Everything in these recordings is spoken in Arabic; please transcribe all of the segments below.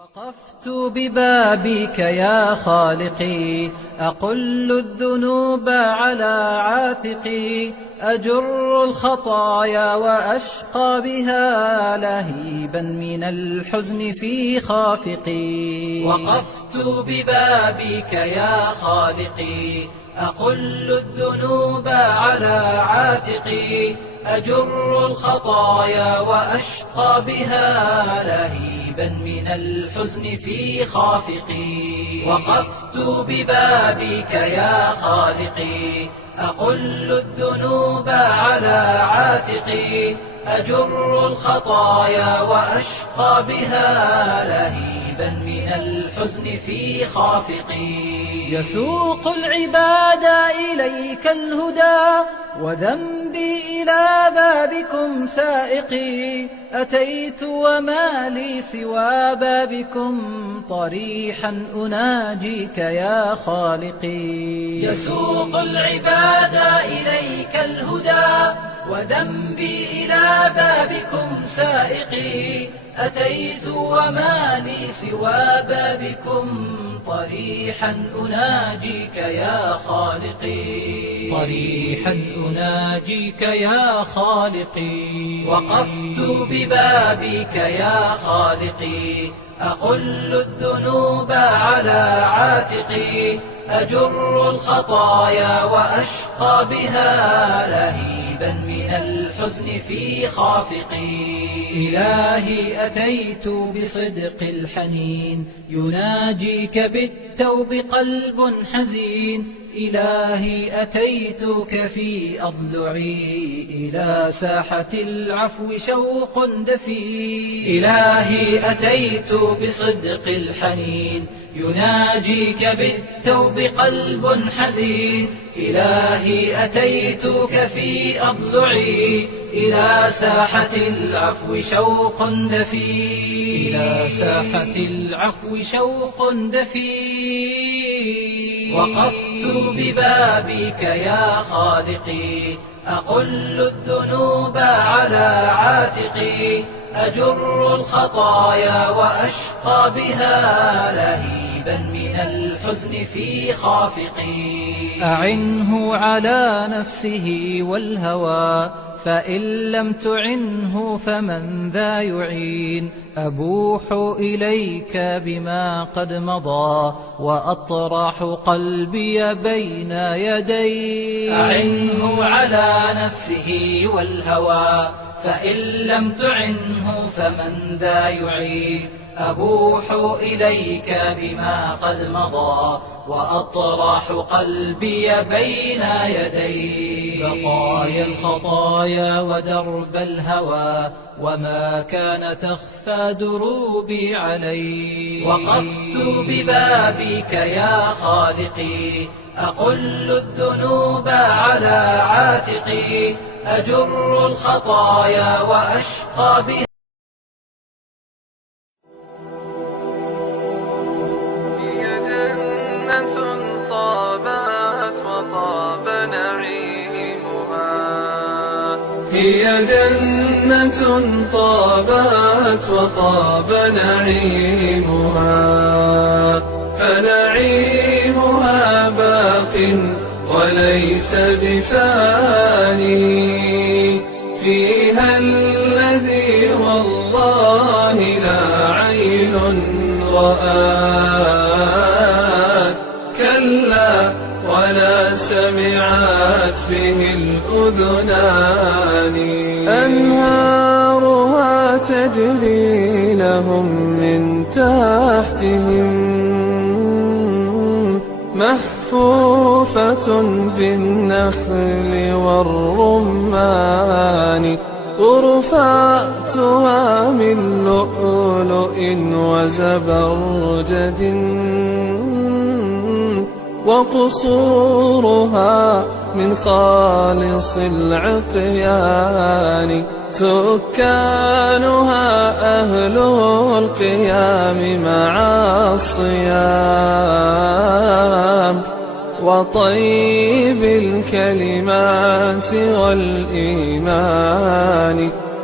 وقفت ببابك يا خالقي، أقل الذنوب على عاتقي، أجر الخطايا وأشقى بها لهيبا من الحزن في خافقي. وقفت ببابك يا خالقي، أقل الذنوب على عاتقي، أجر الخطايا وأشقى بها لهيبا من الحزن في خافقي. وقفت ببابك يا خالقي، أقل الذنوب على عاتقي، أجر الخطايا وأشقى بها لهيبا من الحزن في خافقي. يسوق العباد إليك الهدى، وذنبي إلى بابكم سائقي، أتيت وما لي سوى بابكم طريحا أناجيك يا خالقي. يسوق العباد إليك الهدى، وذنبي إلى بابكم سائقي، أتيت وما لي سوى بابكم طريحا أناجيك يا خالقي. طريحا أناجيك يا خالقي. وقفت ببابك يا خالقي، أقل الذنوب على عاتقي، أجر الخطايا وأشقى بها لهيبا من الحزن في خافقي. إلهي أتيت بصدق الحنين، يناجيك بالتوب قلب حزين. إلهي أتيتك في أضلعي، إلى ساحة العفو شوق دفين. إلهي أتيت بصدق الحنين، يناجيك بالتوب قلب حزين. إلهي أتيتك في أضلعي، إلى ساحة العفو شوق دفين. إلى ساحة العفو شوق دفين. وقفت ببابك يا خالقي، أقل الذنوب على عاتقي، أجر الخطايا وأشقى بها لهيبا من الحزن في خافقي. أعنه على نفسه والهوى، فإن لم تعنه فمن ذا يعين. أبوح إليك بما قد مضى، وأطرح قلبي بين يديك. أعنه على نفسه والهوى، فإن لم تعنه فمن ذا يعين. أبوح إليك بما قد مضى، وأطرح قلبي بين يديك. بقايا الخطايا ودرب الهوى، وما كان تخفى دروبي علي. وقفت ببابك يا خالقي، أقل الذنوب على عاتقي، أجر الخطايا وأشقى بها. هي جنة طابت وطاب نعيمها، هي جنة طابت وطاب نعيمها، فنعيمها باق وليس بفاني. فيها الذي والله لا عين رآت، كلا ولا سمعت به الأذنان. أنهارها تجري لهم من تحتهم، محفوفة بالنخل والرمان. غرفاتها من لؤلؤ وزبرجد، وقصورها من خالص العقيان. سكانها أهل القيام مع الصيام، وطيب الكلمات والإيمان.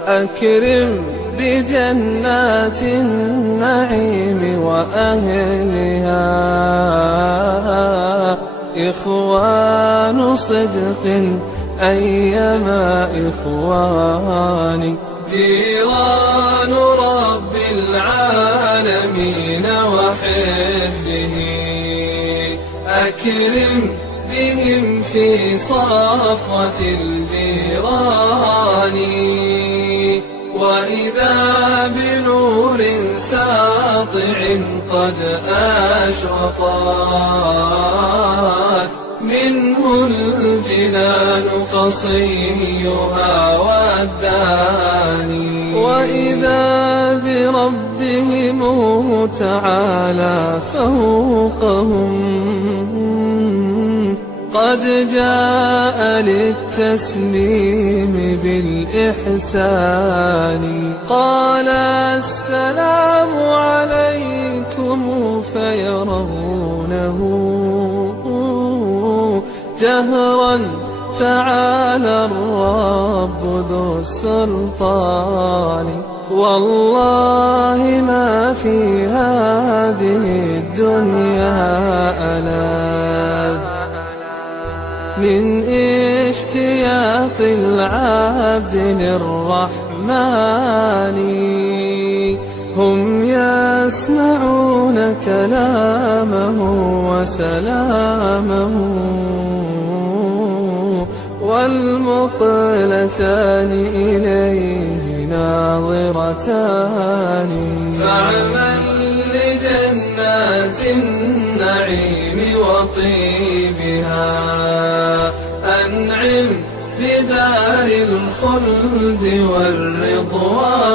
أكرم بجنات النعيم وأهلها إخوان صدق أيما إخواني. جيران رب العالمين وحزبه أكرم بهم في صفوة الجيران. وإذا بنور ساطع قد أشرقت منه الجنان قصيها والداني. وإذا بربهم تعالى فوقهم قد جاء للتسليم بالإحسان. قال السلام عليكم فيرونه جهرا تعالى الرب ذو السلطان. والله ما في هذه الدنيا ألذ من اشتياق العبد للرحمن. هم يسمعون كلامه وسلامه والمقلتان إليه ناظرتان. فاعمل لجنات النعيم وطيبها أنعم بدار الخلد والرضوان.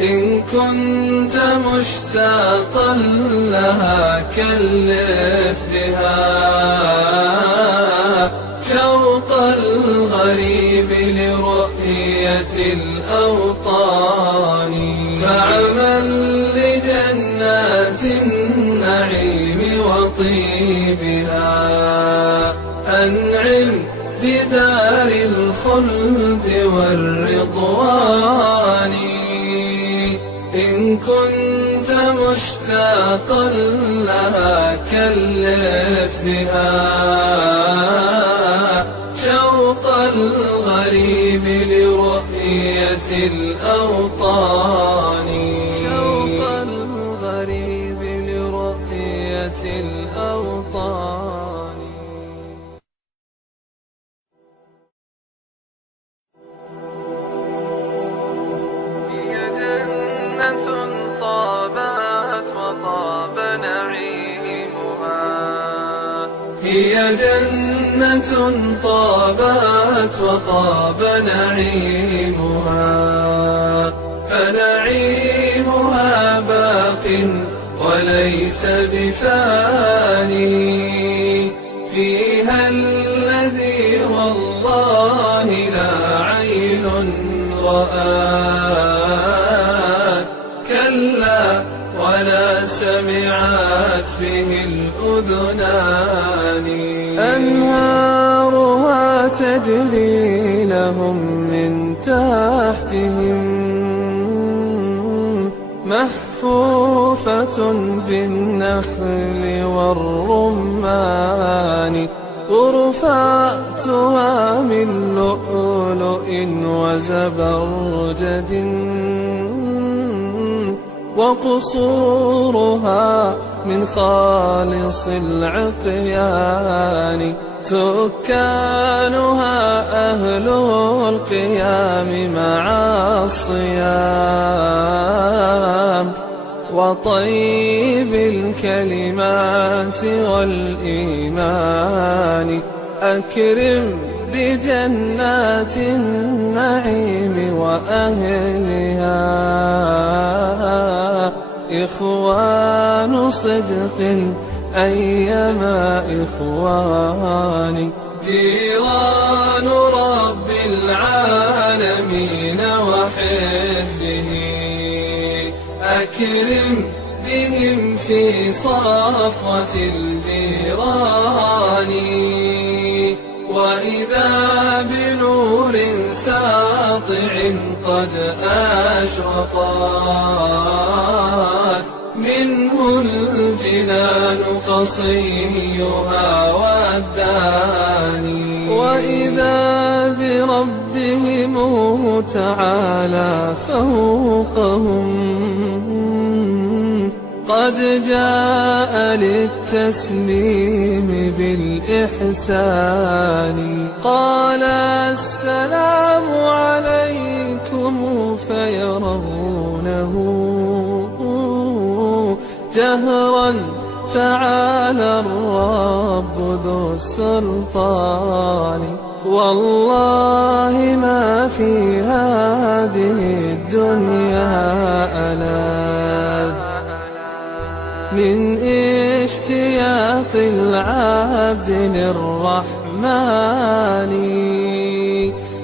إن كنت مشتاقا لها كلف بها شوق الغريب لرؤية الأوطان. فاعمل لجنات النعيم وطيبها أنعم بدار الخلد والرضوان. إن كنت مشتاقا لها كلف بها شوق الغريب لرؤية الأوطان. شوق الغريب لرؤية الأوطان. هي جنة طابت وطاب نعيمها. هي جنة طابت وطاب نعيمها. فنعيمها باق وليس بفاني. فيها الذي والله لا عين رآت كلا ولا سمعت به الأذنان. أنهارها تجري لهم من تحتهم محفوفة بالنخل والرمان. غرفاتها من لؤلؤ وزبرجد وقصورها من خالص العقيان. سكانها أهل القيام مع الصيام وطيب الكلمات والإيمان. أكرم بجنات النعيم وأهلها إخوان صدق أيما إخواني. جيران رب العالمين وحزبه أكرم بهم في صفوة الجيران. وإذا بنور ساطع قد أشرقت وصيها والداني. وإذا بربهم تعالى فوقهم قد جاء للتسليم بالإحسان. قال السلام عليكم فيرونه جهرا تعالى الرب ذو السلطان. والله ما في هذه الدنيا ألذ من اشتياق العبد للرحمن.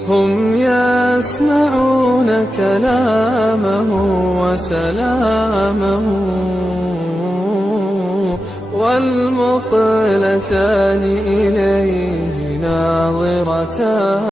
هم يسمعون كلامه وسلامه والمقلتان إليه ناظرتان.